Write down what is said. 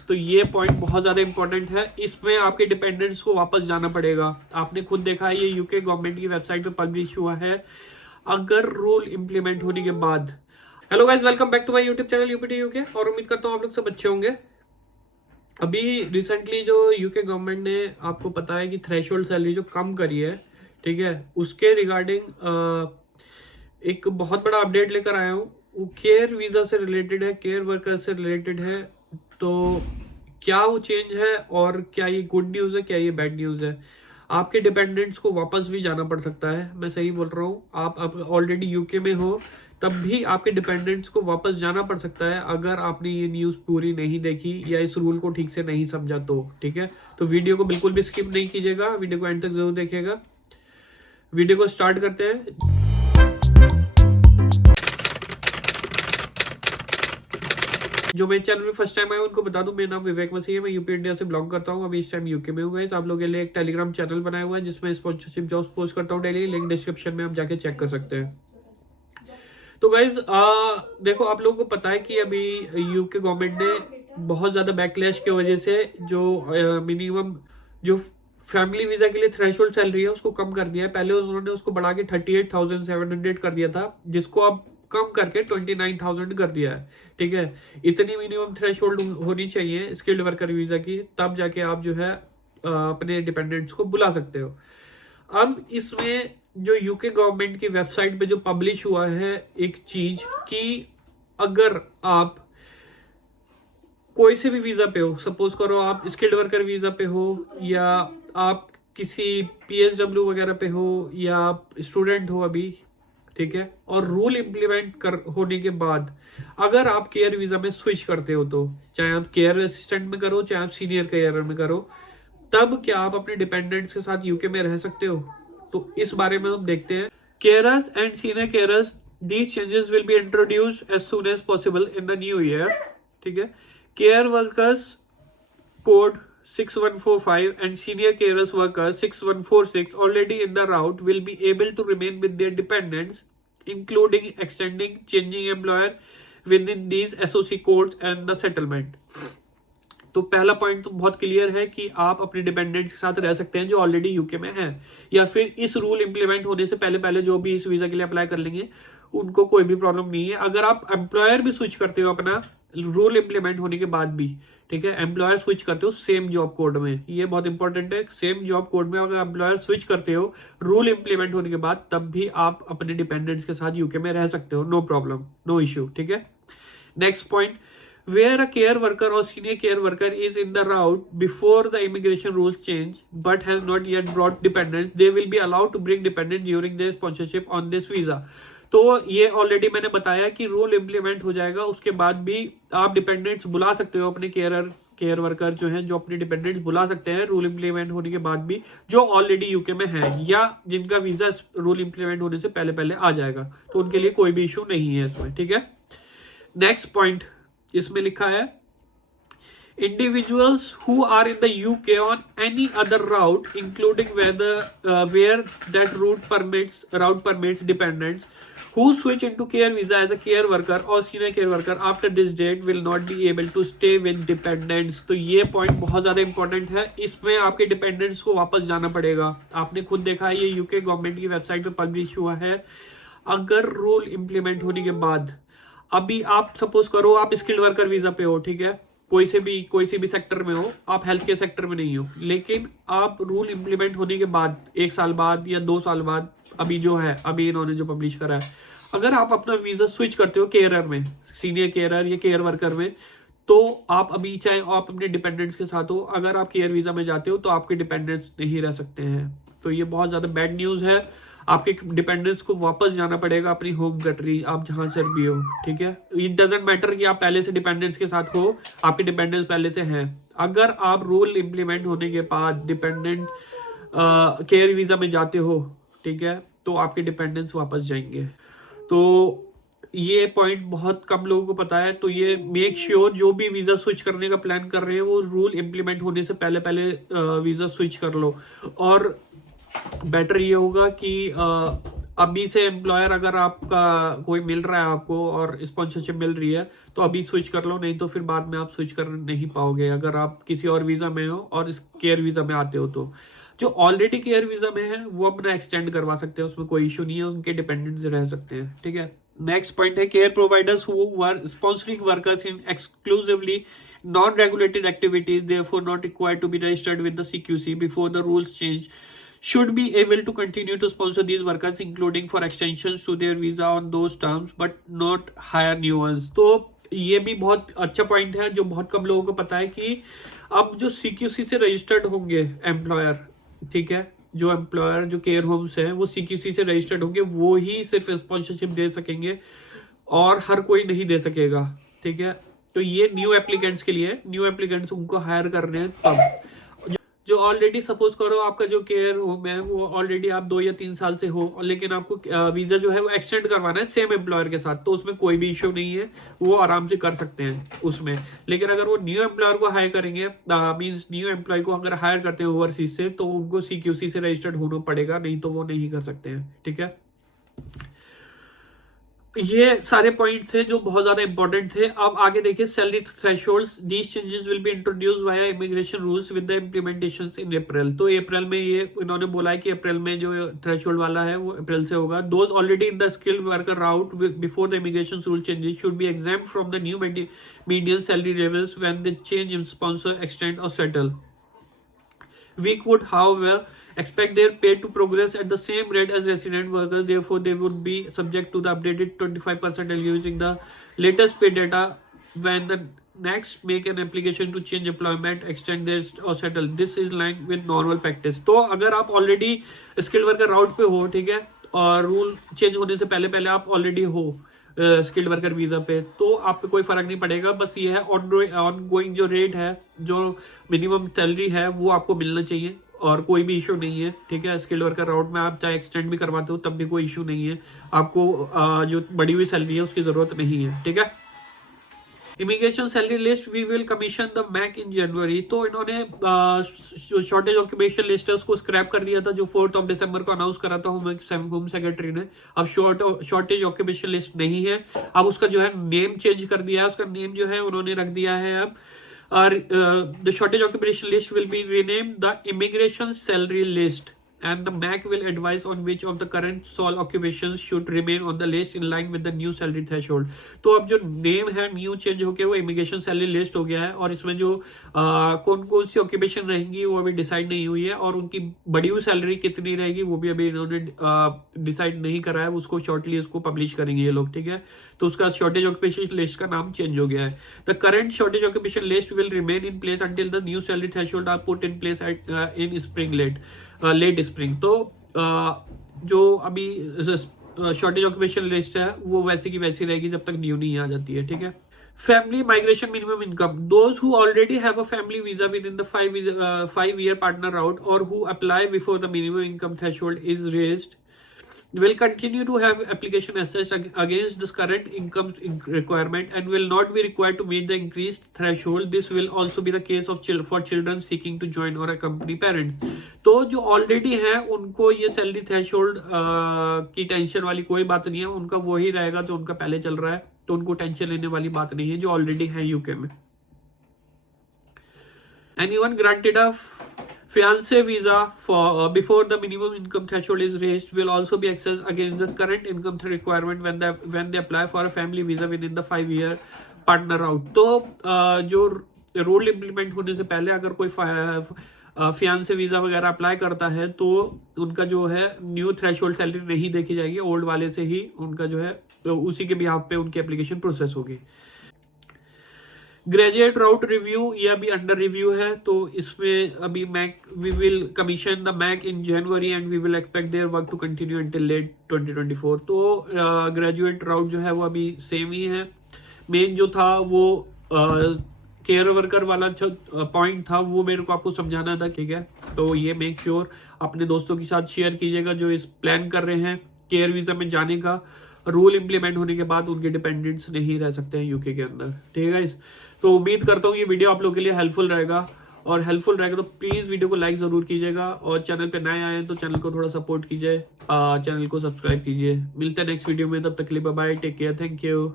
तो ये पॉइंट बहुत ज़्यादा इंपॉर्टेंट है। इसमें आपके डिपेंडेंट्स को वापस जाना पड़ेगा। आपने खुद देखा है, ये यूके गवर्नमेंट की वेबसाइट पे पब्लिश हुआ है अगर रूल इंप्लीमेंट होने के बाद। Hello guys, welcome back to my YouTube channel UPT UK, और उम्मीद करता हूँ आप लोग सब अच्छे होंगे। अभी रिसेंटली जो यूके गवर्नमेंट ने, आपको पता है कि थ्रेशोल्ड सैलरी जो कम करी है, ठीक है, उसके रिगार्डिंग एक बहुत बड़ा अपडेट लेकर आया हूँ। वो केयर वीज़ा से रिलेटेड है, केयर वर्कर से रिलेटेड है। तो क्या वो चेंज है, और क्या ये गुड न्यूज़ है, क्या ये बैड न्यूज़ है? आपके डिपेंडेंट्स को वापस भी जाना पड़ सकता है, मैं सही बोल रहा हूँ। आप ऑलरेडी यूके में हो तब भी आपके डिपेंडेंट्स को वापस जाना पड़ सकता है अगर आपने ये न्यूज़ पूरी नहीं देखी या इस रूल को ठीक से नहीं समझा तो। ठीक है, तो वीडियो को बिल्कुल भी स्किप नहीं कीजिएगा, वीडियो को एंड तक जरूर देखिएगा। वीडियो को स्टार्ट करते हैं। जो मेरे चैनल में फर्स्ट टाइम आए उनको बता दूं, मेरा नाम विवेक मसीह है, मैं यूपी इंडिया से ब्लॉग करता हूं। अभी इस टाइम यूके में हूँ गाइस। आप लोगों के लिए एक टेलीग्राम चैनल बनाया हुआ है जिसमें स्पॉन्सरशिप जॉब्स पोस्ट करता हूँ डेली। लिंक डिस्क्रिप्शन में आप जाके चेक कर सकते हैं। तो गाइज देखो, आप लोगों को पता है कि अभी यूके गवर्नमेंट ने बहुत ज्यादा बैकलैश की वजह से जो मिनिमम जो फैमिली वीजा के लिए थ्रेशोल्ड सैलरी है उसको कम कर दिया है। पहले उन्होंने उसको बढ़ा के 38,700 कर दिया था, जिसको अब कम करके 29,000 कर दिया है। ठीक है, इतनी मिनिमम थ्रेशोल्ड होनी चाहिए स्किल्ड वर्कर वीजा की, तब जाके आप जो है अपने डिपेंडेंट्स को बुला सकते हो। अब इसमें जो यूके गवर्नमेंट की वेबसाइट पे जो पब्लिश हुआ है एक चीज कि अगर आप कोई से भी वीजा पे हो, सपोज करो आप स्किल्ड वर्कर वीजा पे हो, या आप किसी पीएसडब्ल्यू वगैरह पे हो, या आप स्टूडेंट हो अभी, ठीक है, और रूल इंप्लीमेंट कर होने के बाद अगर आप केयर वीजा में स्विच करते हो, तो चाहे आप केयर असिस्टेंट में करो चाहे आप सीनियर केयर में करो, तब क्या आप अपने डिपेंडेंट्स के साथ यूके में रह सकते हो? तो इस बारे में हम देखते हैं। Carers and senior carers, these changes will be introduced as soon as possible in the new year. ठीक है, care workers code 6145 and senior carers workers 6146 already in the route will be able to remain with their dependents, including extending changing employer within these SOC codes and the settlement. तो पहला point तो बहुत clear है कि आप अपने dependents के साथ रह सकते हैं जो ऑलरेडी यूके में हैं, या फिर इस रूल इंप्लीमेंट होने से पहले पहले जो भी इस वीजा के लिए अप्लाई कर लेंगे उनको कोई भी प्रॉब्लम नहीं है। अगर आप एम्प्लॉयर भी स्विच करते हो अपना रूल इंप्लीमेंट होने के बाद भी, ठीक है, एम्प्लॉयर स्विच करते हो सेम जॉब कोड में, ये बहुत इंपॉर्टेंट है। सेम जॉब कोड में अगर एम्प्लॉयर स्विच करते हो रूल इंप्लीमेंट होने के बाद, तब भी आप अपने डिपेंडेंट्स के साथ यूके में रह सकते हो, नो प्रॉब्लम, नो इश्यू। ठीक है, next point, where a care worker or senior care worker is in the route before the immigration rules change but has not yet brought dependents, they will be allowed to bring dependents during their sponsorship on this visa. तो ये already मैंने बताया कि rule implement हो जाएगा, उसके बाद भी आप डिपेंडेंट्स बुला सकते हो अपने केयर वर्कर जो हैं, जो अपने डिपेंडेंट्स बुला सकते हैं रूल इंप्लीमेंट होने के बाद भी, जो ऑलरेडी यूके में है या जिनका वीजा रूल इंप्लीमेंट होने से पहले पहले आ जाएगा, तो उनके लिए कोई भी इशू नहीं है इसमें। ठीक है, नेक्स्ट पॉइंट इसमें लिखा है, individuals who are in the UK on any other route including where that route permits dependents who switch into care visa as a care worker or senior care worker after this date will not be able to stay with dependents. तो ये point बहुत ज्यादा important है। इसमें आपके dependents को वापस जाना पड़ेगा। आपने खुद देखा है, ये यूके गवर्नमेंट की वेबसाइट पे पब्लिश हुआ है अगर रूल इंप्लीमेंट होने के बाद। अभी आप सपोज करो आप स्किल्ड वर्कर वीजा पे हो, ठीक है, कोई सी भी सेक्टर में हो, आप हेल्थ केयर सेक्टर में नहीं हो, लेकिन आप रूल इंप्लीमेंट होने के बाद 1 साल बाद या 2 साल बाद, अभी जो है, अभी इन्होंने जो पब्लिश करा है, अगर आप अपना वीजा स्विच करते हो केयरर में, सीनियर केयरर या केयर वर्कर में, तो आप अभी चाहे आप अपने डिपेंडेंट्स के साथ हो, अगर आप केयर वीजा में जाते हो तो आपके डिपेंडेंट्स नहीं रह सकते हैं। तो ये बहुत ज्यादा बैड न्यूज है। आपके डिपेंडेंट्स को वापस जाना पड़ेगा अपनी होम कंट्री, आप जहां से भी हो। ठीक है, इट डजंट मैटर कि आप पहले से डिपेंडेंट्स के साथ हो, आपके डिपेंडेंट्स पहले से हैं, अगर आप रूल इंप्लीमेंट होने के बाद डिपेंडेंट केयर वीजा में जाते हो, ठीक है, तो आपके डिपेंडेंट्स वापस जाएंगे। तो ये पॉइंट बहुत कम लोगों को पता है। तो ये मेक श्योर जो भी वीजा स्विच करने का प्लान कर रहे हैं वो रूल इंप्लीमेंट होने से पहले पहले वीजा स्विच कर लो। और बेटर ये होगा कि अभी से एम्प्लॉयर अगर आपका कोई मिल रहा है आपको और स्पॉन्सरशिप मिल रही है तो अभी स्विच कर लो, नहीं तो फिर बाद में आप स्विच कर नहीं पाओगे अगर आप किसी और वीजा में हो और इस केयर वीजा में आते हो। तो जो ऑलरेडी केयर वीजा में है वो अपना एक्सटेंड करवा सकते हैं, उसमें कोई इशू नहीं है, उनके डिपेंडेंट्स रह सकते हैं। ठीक है, नेक्स्ट पॉइंट है care providers who were sponsoring workers in exclusively non-regulated activities, therefore not required to be registered with the CQC before the rules change, should be able to continue to sponsor these workers, including for extensions to their visa on those terms, but not hire new ones. तो ये भी बहुत अच्छा point है जो बहुत कम लोगों को पता है कि अब जो CQC से रजिस्टर्ड होंगे एम्प्लॉयर, ठीक है, जो एम्प्लॉयर जो केयर होम्स है वो CQC से रजिस्टर्ड होंगे, वो ही सिर्फ स्पॉन्सरशिप दे सकेंगे और हर कोई नहीं दे सकेगा। ठीक है, तो ये न्यू एप्लीकेंट्स के लिए, न्यू एप्लीकेंट्स उनको हायर कर रहे हैं तब। जो ऑलरेडी सपोज करो आपका जो केयर होम है वो ऑलरेडी आप 2 या 3 साल से हो, लेकिन आपको वीजा जो है वो एक्सटेंड करवाना है सेम एम्प्लॉयर के साथ, तो उसमें कोई भी इश्यू नहीं है, वो आराम से कर सकते हैं उसमें। लेकिन अगर वो न्यू एम्प्लॉयर को हायर करेंगे, मीन्स न्यू एम्प्लॉय को अगर हायर करते हैं ओवरसीज से, तो उनको CQC से रजिस्टर्ड होना पड़ेगा, नहीं तो वो नहीं कर सकते हैं। ठीक है, ये सारे पॉइंट्स हैं जो बहुत ज्यादा इंपॉर्टेंट थे। अब आगे देखिए salary thresholds, these changes will be introduced via immigration rules with the implementation in April. तो अप्रैल में ये इन्होंने बोला है कि अप्रैल में जो थ्रेशोल्ड वाला है वो अप्रैल से होगा। Those already in the skilled worker route before the immigration rule changes should be exempt from the new median salary levels when they change in sponsor extend और settle. We could, however, expect their pay to progress at the same rate as resident workers. Therefore, they would be subject to the updated 25% using the latest pay data when the next make an application to change employment, extend their or settle. This is line with normal practice. तो अगर आप already skilled worker राउट पे हो, ठीक है, और rule change होने से पहले पहले आप ऑलरेडी हो स्किल्ड वर्कर वीजा पे, तो आप पे कोई फर्क नहीं पड़ेगा। बस ये है ऑन गोइंग जो रेट है, जो मिनिमम सैलरी है वो आपको मिलना चाहिए और कोई भी इशू नहीं है। ठीक है, स्किल्ड वर्कर राउट में आप चाहे एक्सटेंड भी करवाते हो तब भी कोई इशू नहीं है, आपको जो बढ़ी हुई सैलरी है उसकी जरूरत नहीं है। ठीक है, immigration salary list we will commission the MAC in January. तो इन्होंने जो शॉर्टेज ऑक्यूपेशन लिस्ट है उसको स्क्रैप कर दिया था, जो 4 दिसंबर को अनाउंस करा था होम सेक्रेटरी ने। अब शॉर्टेज ऑक्यूपेशन लिस्ट नहीं है, अब उसका जो है नेम चेंज कर दिया है, उसका नेम जो है उन्होंने रख दिया है अब the shortage occupation list will be renamed the immigration salary list, and the MAC will advise on which of the current sole occupations should remain on the list in line with the new salary threshold. तो अब जो name है new change होके वो immigration salary list हो गया है, और इसमें जो कौन कौन सी ऑक्यूपेशन रहेंगी वो अभी डिसाइड नहीं हुई है, और उनकी बढ़ी हुई सैलरी कितनी रहेगी वो भी अभी इन्होंने डिसाइड नहीं करा है, उसको शॉर्टली उसको पब्लिश करेंगे ये लोग। ठीक है, तो उसका शॉर्टेज ऑक्यूपेशन लिस्ट का नाम चेंज हो गया है। The current shortage occupation list will remain in place until the new salary threshold are put in place in spring late spring. तो जो अभी शॉर्टेज ऑक्यूपेशन लिस्ट है वो वैसे की वैसी रहेगी जब तक न्यू नहीं आ जाती है। ठीक है, family migration minimum income, those who already have a family visa with in the 5-year partner route or who apply before the minimum income threshold is raised will continue to have application assessed against this current income requirement and will not be required to meet the increased threshold. This will also be the case of for children seeking to join or accompany parents. तो जो already है उनको ये salary threshold की tension वाली कोई बात नहीं है, उनका वही रहेगा जो उनका पहले चल रहा है, तो उनको टेंशन लेने वाली बात नहीं है जो ऑलरेडी है यूके में। Anyone granted a fiancé visa for before the minimum income threshold is raised will also be accessed against the current income requirement when they apply for a family visa within the 5-year partner route. तो जो rule implement होने से पहले अगर कोई fiance visa वगैरह apply करता है तो उनका जो है न्यू थ्रेशोल्ड सैलरी नहीं देखी जाएगी, ओल्ड वाले से ही उनका जो है तो उसी के बिहाफ पे उनकी एप्लीकेशन प्रोसेस होगी। ग्रेजुएट राउट रिव्यू ये अभी अंडर रिव्यू है, तो इसमें अभी we will commission the MAC in January and we will expect their work to continue until late 2024। तो ग्रेजुएट राउट जो है वो अभी सेम ही है। मेन जो था वो केयर वर्कर वाला जो पॉइंट था वो मेरे को आपको समझाना था। ठीक है, तो ये मेक श्योर अपने दोस्तों के साथ शेयर कीजिएगा जो इस प्लान कर रहे हैं केयर वीजा में जाने का। रूल इंप्लीमेंट होने के बाद उनके डिपेंडेंट्स नहीं रह सकते हैं यूके के अंदर। ठीक है गाइस, तो उम्मीद करता हूँ ये वीडियो आप लोगों के लिए हेल्पफुल रहेगा, और हेल्पफुल रहेगा तो प्लीज वीडियो को लाइक जरूर कीजिएगा, और चैनल पे नए आए हैं तो चैनल को थोड़ा सपोर्ट कीजिए, चैनल को सब्सक्राइब कीजिए। मिलते हैं नेक्स्ट वीडियो में, तब तक के लिए bye bye, take care, thank you.